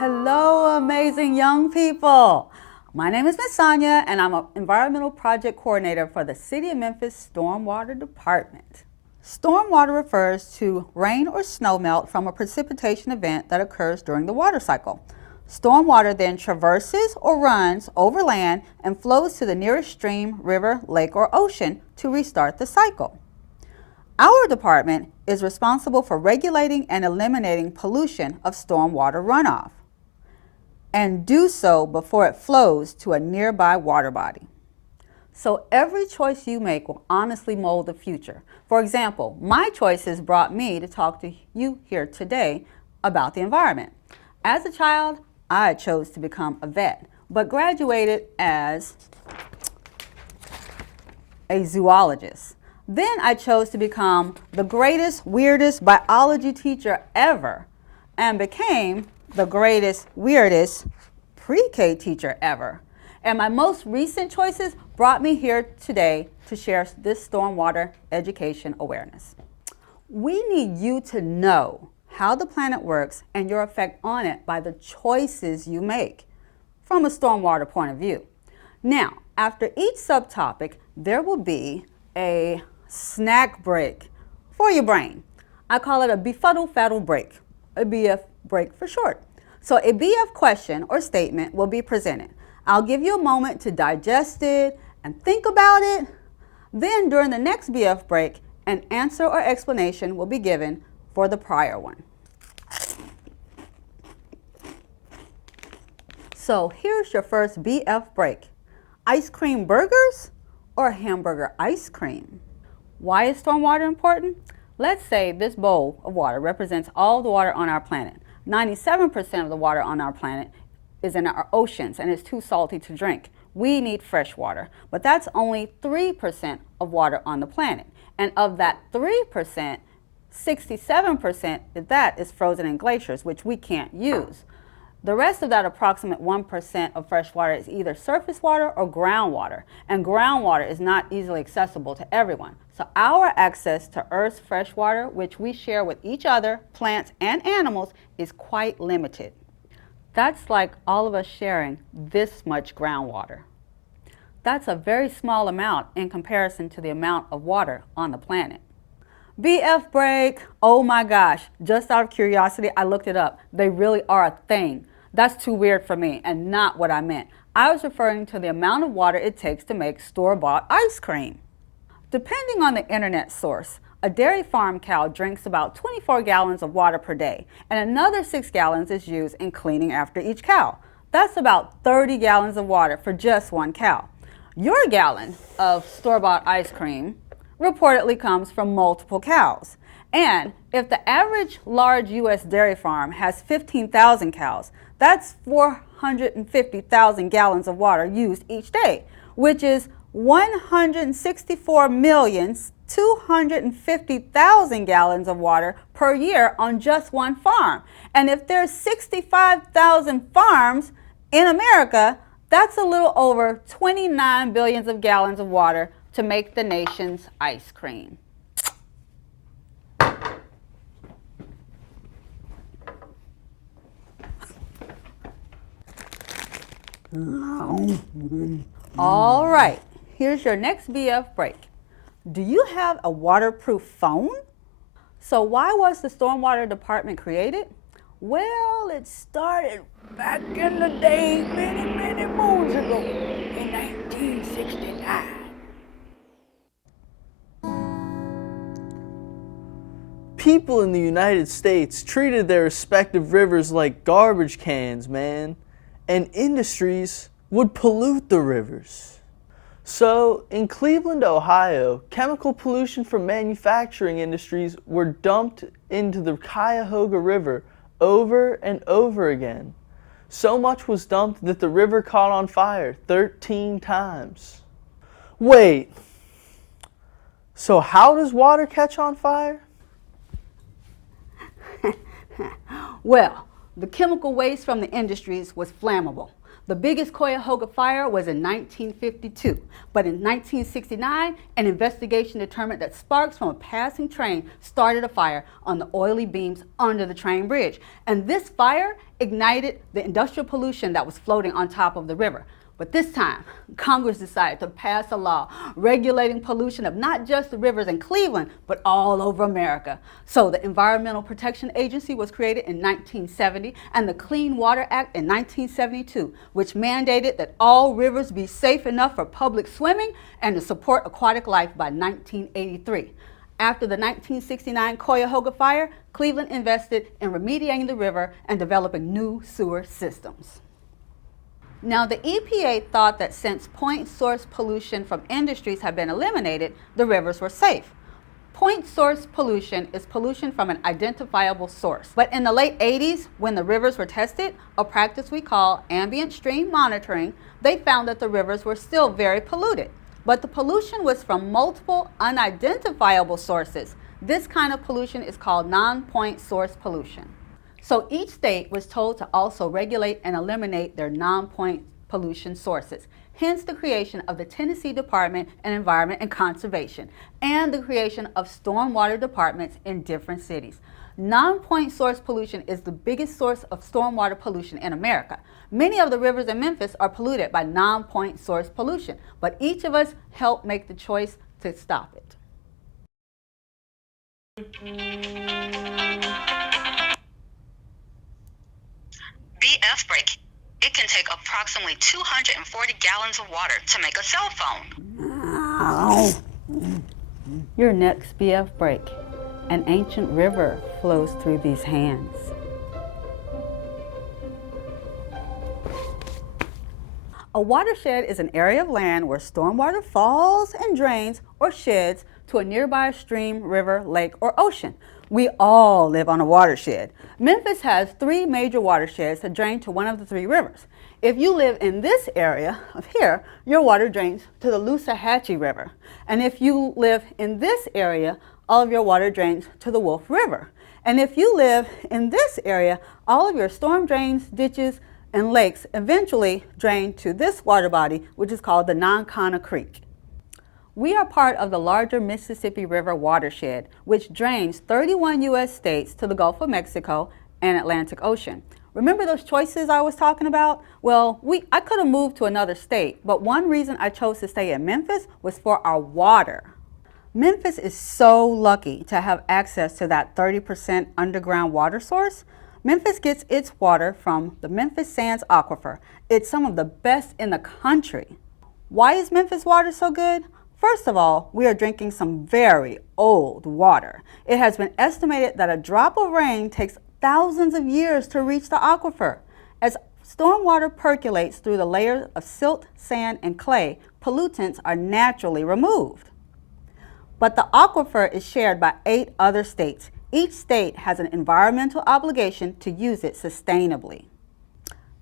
Hello, amazing young people. My name is Miss Sonia, and I'm an environmental project coordinator for the City of Memphis Stormwater Department. Stormwater refers to rain or snow melt from a precipitation event that occurs during the water cycle. Stormwater then traverses or runs over land and flows to the nearest stream, river, lake, or ocean to restart the cycle. Our department is responsible for regulating and eliminating pollution of stormwater runoff, and do so before it flows to a nearby water body. So every choice you make will honestly mold the future. For example, my choices brought me to talk to you here today about the environment. As a child, I chose to become a vet, but graduated as a zoologist. Then I chose to become the greatest, weirdest biology teacher ever and became the greatest, weirdest pre-K teacher ever. And my most recent choices brought me here today to share this stormwater education awareness. We need you to know how the planet works and your effect on it by the choices you make from a stormwater point of view. Now, after each subtopic, there will be a snack break for your brain. I call it a befuddle-faddle break, a BF break for short. So a BF question or statement will be presented. I'll give you a moment to digest it and think about it. Then during the next BF break, an answer or explanation will be given for the prior one. So here's your first BF break. Ice cream burgers or hamburger ice cream? Why is stormwater important? Let's say this bowl of water represents all the water on our planet. 97% of the water on our planet is in our oceans and is too salty to drink. We need fresh water, but that's only 3% of water on the planet. And of that 3%, 67% of that is frozen in glaciers, which we can't use. The rest of that approximate 1% of fresh water is either surface water or groundwater, and groundwater is not easily accessible to everyone. So our access to Earth's fresh water, which we share with each other, plants, and animals, is quite limited. That's like all of us sharing this much groundwater. That's a very small amount in comparison to the amount of water on the planet. BF break, oh my gosh, just out of curiosity, I looked it up. They really are a thing. That's too weird for me and not what I meant. I was referring to the amount of water it takes to make store-bought ice cream. Depending on the internet source, a dairy farm cow drinks about 24 gallons of water per day, and another 6 gallons is used in cleaning after each cow. That's about 30 gallons of water for just one cow. Your gallon of store-bought ice cream reportedly comes from multiple cows. And if the average large U.S. dairy farm has 15,000 cows, that's 450,000 gallons of water used each day, which is 164,250,000 gallons of water per year on just one farm. And if there's 65,000 farms in America, that's a little over 29 billions of gallons of water to make the nation's ice cream. All right, here's your next BF break. Do you have a waterproof phone? So why was the Stormwater Department created? Well, it started back in the day, many moons ago, in 1969. People in the United States treated their respective rivers like garbage cans, man, and industries would pollute the rivers. So, in Cleveland, Ohio, chemical pollution from manufacturing industries were dumped into the Cuyahoga River over and over again. So much was dumped that the river caught on fire 13 times. Wait, so how does water catch on fire? Well, the chemical waste from the industries was flammable. The biggest Cuyahoga fire was in 1952, but in 1969, an investigation determined that sparks from a passing train started a fire on the oily beams under the train bridge. And this fire ignited the industrial pollution that was floating on top of the river. But this time, Congress decided to pass a law regulating pollution of not just the rivers in Cleveland, but all over America. So the Environmental Protection Agency was created in 1970 and the Clean Water Act in 1972, which mandated that all rivers be safe enough for public swimming and to support aquatic life by 1983. After the 1969 Cuyahoga fire, Cleveland invested in remediating the river and developing new sewer systems. Now, the EPA thought that since point source pollution from industries had been eliminated, the rivers were safe. Point source pollution is pollution from an identifiable source. But in the late 80s, when the rivers were tested, a practice we call ambient stream monitoring, they found that the rivers were still very polluted. But the pollution was from multiple unidentifiable sources. This kind of pollution is called non-point source pollution. So each state was told to also regulate and eliminate their non-point pollution sources, hence the creation of the Tennessee Department of Environment and Conservation and the creation of stormwater departments in different cities. Non-point source pollution is the biggest source of stormwater pollution in America. Many of the rivers in Memphis are polluted by non-point source pollution, but each of us help make the choice to stop it. BF break. It can take approximately 240 gallons of water to make a cell phone. Your next BF break. An ancient river flows through these hands. A watershed is an area of land where stormwater falls and drains or sheds to a nearby stream, river, lake, or ocean. We all live on a watershed. Memphis has 3 major watersheds that drain to one of the 3 rivers. If you live in this area of here, your water drains to the Loosahatchee River. And if you live in this area, all of your water drains to the Wolf River. And if you live in this area, all of your storm drains, ditches, and lakes eventually drain to this water body, which is called the Nonconnah Creek. We are part of the larger Mississippi River watershed, which drains 31 U.S. states to the Gulf of Mexico and Atlantic Ocean. Remember those choices I was talking about? Well, I could have moved to another state, but one reason I chose to stay in Memphis was for our water. Memphis is so lucky to have access to that 30% underground water source. Memphis gets its water from the Memphis Sands Aquifer. It's some of the best in the country. Why is Memphis water so good? First of all, we are drinking some very old water. It has been estimated that a drop of rain takes thousands of years to reach the aquifer. As stormwater percolates through the layers of silt, sand, and clay, pollutants are naturally removed. But the aquifer is shared by 8 other states. Each state has an environmental obligation to use it sustainably.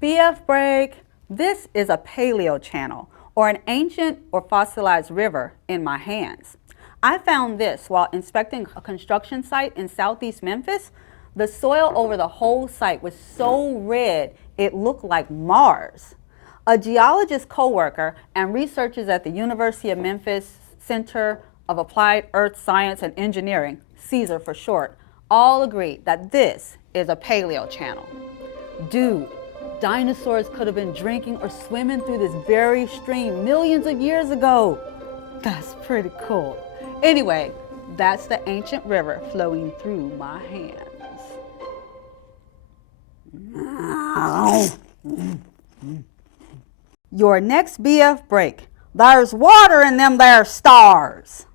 BF break. This is a paleo channel, or an ancient or fossilized river in my hands. I found this while inspecting a construction site in southeast Memphis. The soil over the whole site was so red it looked like Mars. A geologist co-worker and researchers at the University of Memphis Center of Applied Earth Science and Engineering, CSER for short, all agreed that this is a paleo channel. Dude, dinosaurs could have been drinking or swimming through this very stream millions of years ago. That's pretty cool. Anyway, that's the ancient river flowing through my hands. Your next BF break. There's water in them there stars.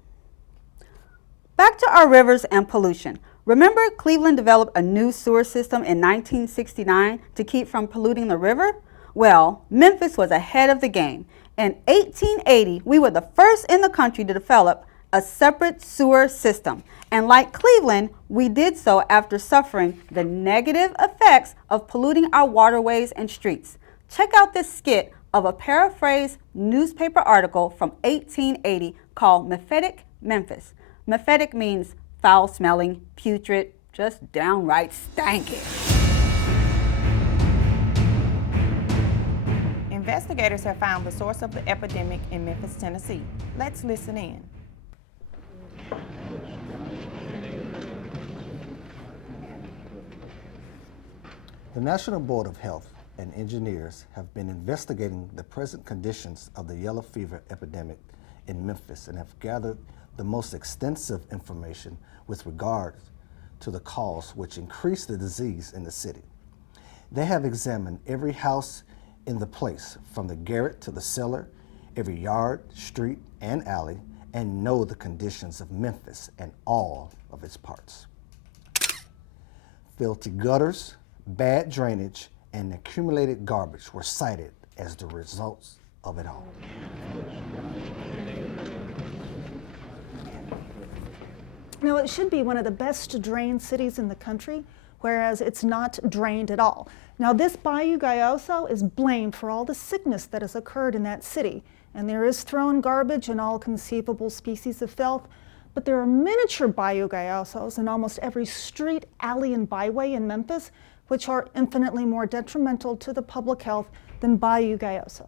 Back to our rivers and pollution. Remember, Cleveland developed a new sewer system in 1969 to keep from polluting the river? Well, Memphis was ahead of the game. In 1880, we were the first in the country to develop a separate sewer system. And like Cleveland, we did so after suffering the negative effects of polluting our waterways and streets. Check out this skit of a paraphrased newspaper article from 1880 called Mephitic Memphis. Mephitic means foul-smelling, putrid, just downright stanky. Investigators have found the source of the epidemic in Memphis, Tennessee. Let's listen in. The National Board of Health and engineers have been investigating the present conditions of the yellow fever epidemic in Memphis and have gathered the most extensive information with regard to the cause which increased the disease in the city. They have examined every house in the place, from the garret to the cellar, every yard, street, and alley, and know the conditions of Memphis and all of its parts. Filthy gutters, bad drainage, and accumulated garbage were cited as the results of it all. Now, it should be one of the best drained cities in the country, whereas it's not drained at all. Now, this Bayou Gayoso is blamed for all the sickness that has occurred in that city, and there is thrown garbage and all conceivable species of filth, but there are miniature Bayou Gayosos in almost every street, alley, and byway in Memphis, which are infinitely more detrimental to the public health than Bayou Gayoso.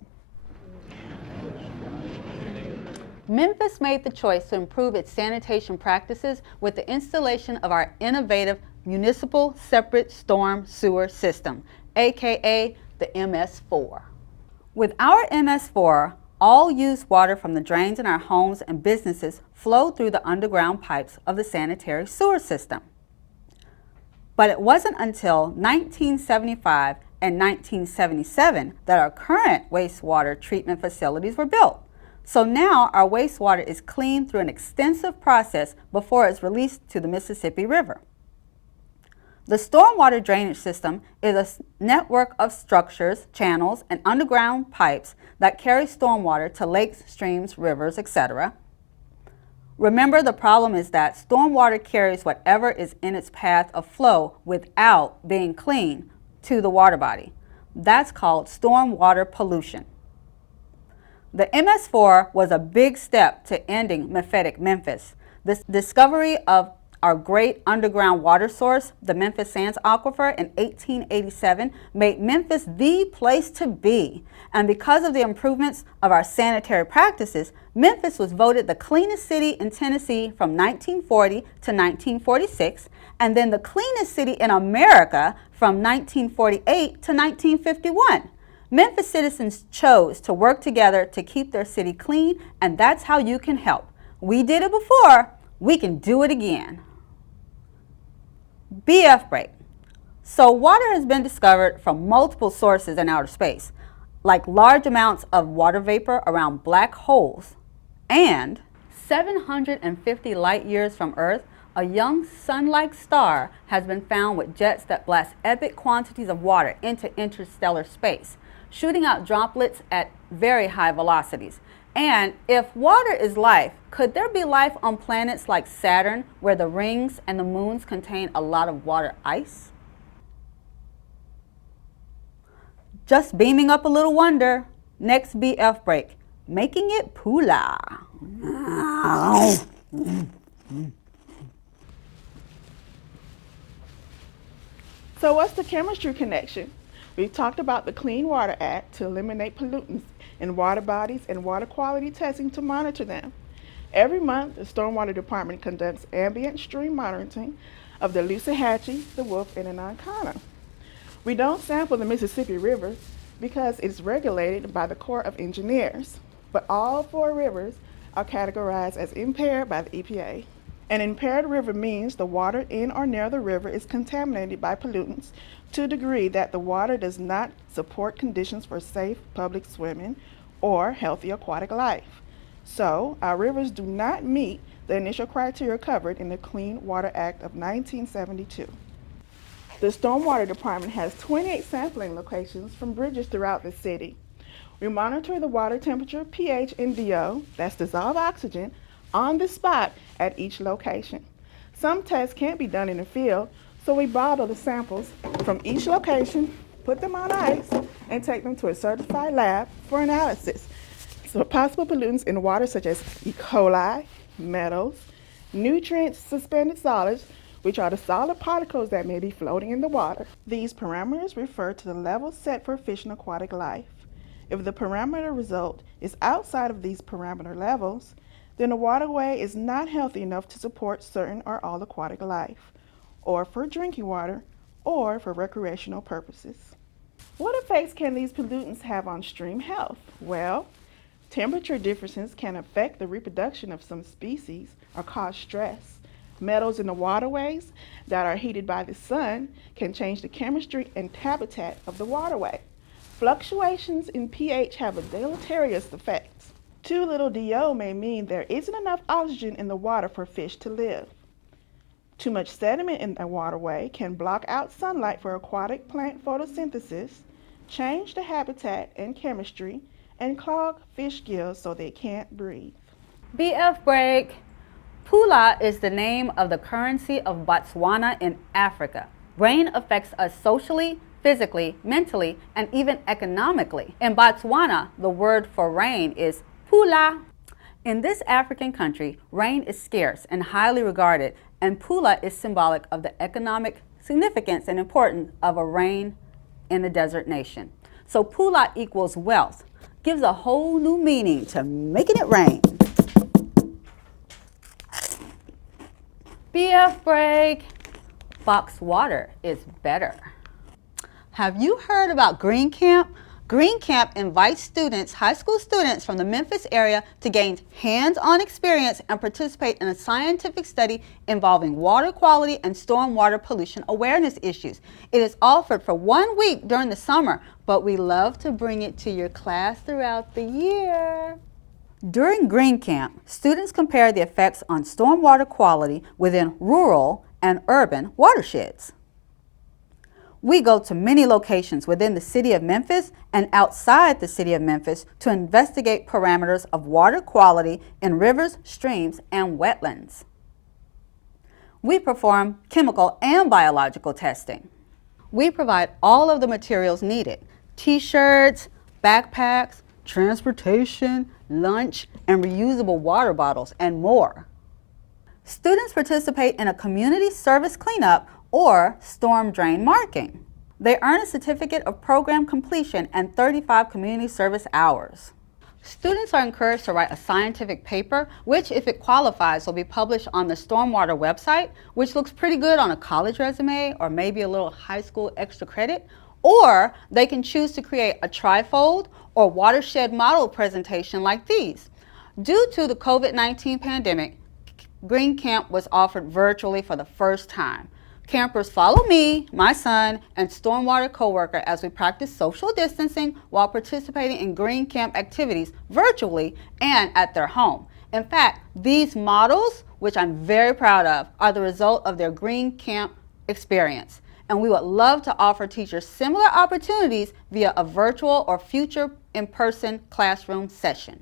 Memphis made the choice to improve its sanitation practices with the installation of our innovative Municipal Separate Storm Sewer System, aka the MS4. With our MS4, all used water from the drains in our homes and businesses flow through the underground pipes of the sanitary sewer system. But it wasn't until 1975 and 1977 that our current wastewater treatment facilities were built. So now our wastewater is cleaned through an extensive process before it's released to the Mississippi River. The stormwater drainage system is a network of structures, channels, and underground pipes that carry stormwater to lakes, streams, rivers, etc. Remember, the problem is that stormwater carries whatever is in its path of flow without being cleaned to the water body. That's called stormwater pollution. The MS4 was a big step to ending mephitic Memphis. This discovery of our great underground water source, the Memphis Sands Aquifer, in 1887 made Memphis the place to be. And because of the improvements of our sanitary practices, Memphis was voted the cleanest city in Tennessee from 1940 to 1946, and then the cleanest city in America from 1948 to 1951. Memphis citizens chose to work together to keep their city clean, and that's how you can help. We did it before, we can do it again. BF break. So water has been discovered from multiple sources in outer space, like large amounts of water vapor around black holes, and 750 light years from Earth, a young sun-like star has been found with jets that blast epic quantities of water into interstellar space, shooting out droplets at very high velocities. And if water is life, could there be life on planets like Saturn, where the rings and the moons contain a lot of water ice? Just beaming up a little wonder. Next BF break, making it poolah. So what's the chemistry connection? We've talked about the Clean Water Act to eliminate pollutants in water bodies and water quality testing to monitor them. Every month, the Stormwater Department conducts ambient stream monitoring of the Lucehachie, the Wolf, and the Nankana. We don't sample the Mississippi River because it's regulated by the Corps of Engineers, but all 4 rivers are categorized as impaired by the EPA. An impaired river means the water in or near the river is contaminated by pollutants to a degree that the water does not support conditions for safe public swimming or healthy aquatic life. So, our rivers do not meet the initial criteria covered in the Clean Water Act of 1972. The Stormwater Department has 28 sampling locations from bridges throughout the city. We monitor the water temperature, pH, and DO, that's dissolved oxygen, on the spot at each location. Some tests can't be done in the field, so we bottle the samples from each location, put them on ice, and take them to a certified lab for analysis. So possible pollutants in water such as E. coli, metals, nutrient suspended solids, which are the solid particles that may be floating in the water. These parameters refer to the levels set for fish and aquatic life. If the parameter result is outside of these parameter levels, then the waterway is not healthy enough to support certain or all aquatic life, or for drinking water, or for recreational purposes. What effects can these pollutants have on stream health? Well, temperature differences can affect the reproduction of some species or cause stress. Metals in the waterways that are heated by the sun can change the chemistry and habitat of the waterway. Fluctuations in pH have a deleterious effect. Too little DO may mean there isn't enough oxygen in the water for fish to live. Too much sediment in a waterway can block out sunlight for aquatic plant photosynthesis, change the habitat and chemistry, and clog fish gills so they can't breathe. BF break. Pula is the name of the currency of Botswana in Africa. Rain affects us socially, physically, mentally, and even economically. In Botswana, the word for rain is pula. In this African country, rain is scarce and highly regarded, and pula is symbolic of the economic significance and importance of a rain in a desert nation. So pula equals wealth, gives a whole new meaning to making it rain. BF break. Boxed water is better. Have you heard about Green Camp? Green Camp invites students, high school students from the Memphis area to gain hands-on experience and participate in a scientific study involving water quality and stormwater pollution awareness issues. It is offered for 1 week during the summer, but we love to bring it to your class throughout the year. During Green Camp, students compare the effects on stormwater quality within rural and urban watersheds. We go to many locations within the city of Memphis and outside the city of Memphis to investigate parameters of water quality in rivers, streams, and wetlands. We perform chemical and biological testing. We provide all of the materials needed: t-shirts, backpacks, transportation, lunch, and reusable water bottles, and more. Students participate in a community service cleanup or storm drain marking. They earn a certificate of program completion and 35 community service hours. Students are encouraged to write a scientific paper, which, if it qualifies, will be published on the Stormwater website, which looks pretty good on a college resume or maybe a little high school extra credit. Or they can choose to create a trifold or watershed model presentation like these. Due to the COVID-19 pandemic, Green Camp was offered virtually for the first time. Campers follow me, my son, and Stormwater coworker as we practice social distancing while participating in Green Camp activities virtually and at their home. In fact, these models, which I'm very proud of, are the result of their Green Camp experience. And we would love to offer teachers similar opportunities via a virtual or future in-person classroom session.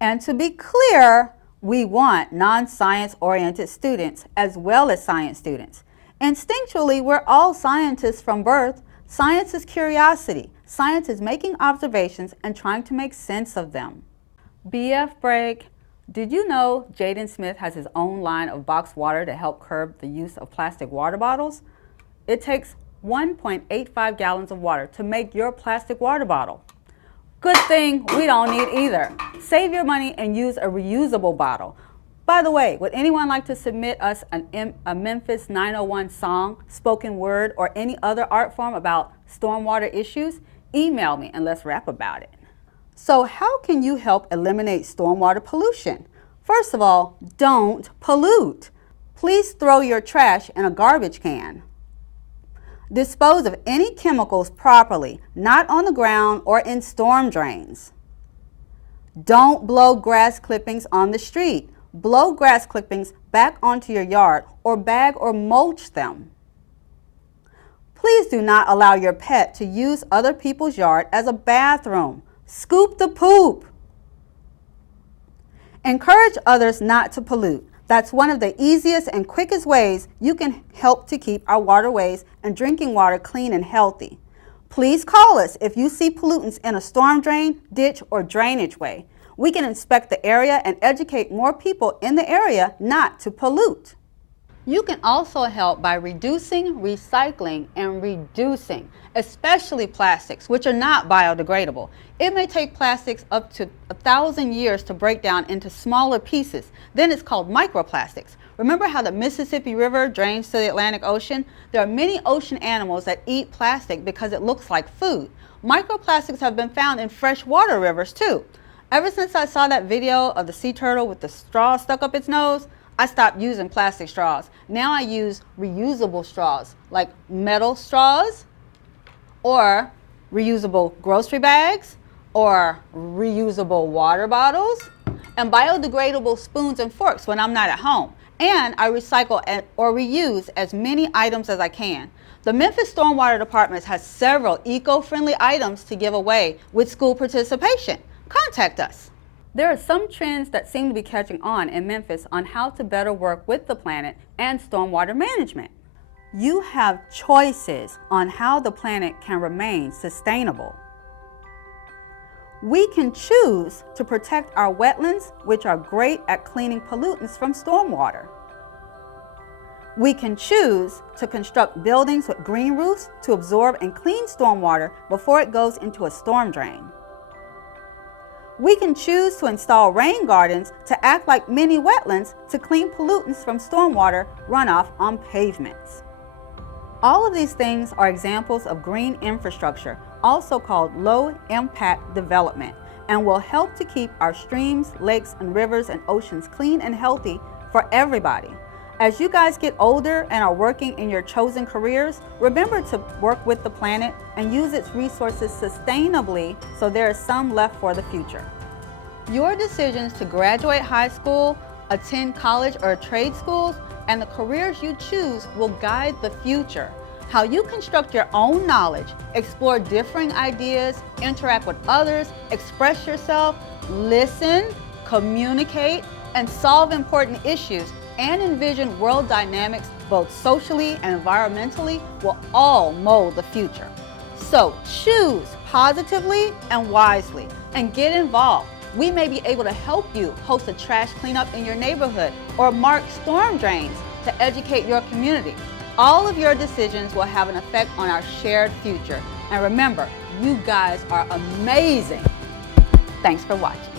And to be clear, we want non-science oriented students as well as science students. Instinctually, we're all scientists from birth. Science is curiosity. Science is making observations and trying to make sense of them. BF break. Did you know Jaden Smith has his own line of boxed water to help curb the use of plastic water bottles? It takes 1.85 gallons of water to make your plastic water bottle. Good thing we don't need either. Save your money and use a reusable bottle. By the way, would anyone like to submit us a Memphis 901 song, spoken word, or any other art form about stormwater issues? Email me and let's rap about it. So how can you help eliminate stormwater pollution? First of all, don't pollute. Please throw your trash in a garbage can. Dispose of any chemicals properly, not on the ground or in storm drains. Don't blow grass clippings on the street. Blow grass clippings back onto your yard or bag or mulch them. Please do not allow your pet to use other people's yard as a bathroom. Scoop the poop. Encourage others not to pollute. That's one of the easiest and quickest ways you can help to keep our waterways and drinking water clean and healthy. Please call us if you see pollutants in a storm drain, ditch, or drainage way. We can inspect the area and educate more people in the area not to pollute. You can also help by reducing, recycling, and reducing, especially plastics, which are not biodegradable. It may take plastics up to 1,000 years to break down into smaller pieces. Then it's called microplastics. Remember how the Mississippi River drains to the Atlantic Ocean? There are many ocean animals that eat plastic because it looks like food. Microplastics have been found in freshwater rivers too. Ever since I saw that video of the sea turtle with the straw stuck up its nose, I stopped using plastic straws. Now I use reusable straws, like metal straws, or reusable grocery bags, or reusable water bottles, and biodegradable spoons and forks when I'm not at home. And I recycle or reuse as many items as I can. The Memphis Stormwater Department has several eco-friendly items to give away with school participation. Contact us. There are some trends that seem to be catching on in Memphis on how to better work with the planet and stormwater management. You have choices on how the planet can remain sustainable. We can choose to protect our wetlands, which are great at cleaning pollutants from stormwater. We can choose to construct buildings with green roofs to absorb and clean stormwater before it goes into a storm drain. We can choose to install rain gardens to act like mini wetlands to clean pollutants from stormwater runoff on pavements. All of these things are examples of green infrastructure, also called low-impact development, and will help to keep our streams, lakes, and rivers and oceans clean and healthy for everybody. As you guys get older and are working in your chosen careers, remember to work with the planet and use its resources sustainably so there is some left for the future. Your decisions to graduate high school, attend college or trade schools, and the careers you choose will guide the future. How you construct your own knowledge, explore differing ideas, interact with others, express yourself, listen, communicate, and solve important issues and envision world dynamics both socially and environmentally will all mold the future. So choose positively and wisely and get involved. We may be able to help you host a trash cleanup in your neighborhood or mark storm drains to educate your community. All of your decisions will have an effect on our shared future. And remember, you guys are amazing. Thanks for watching.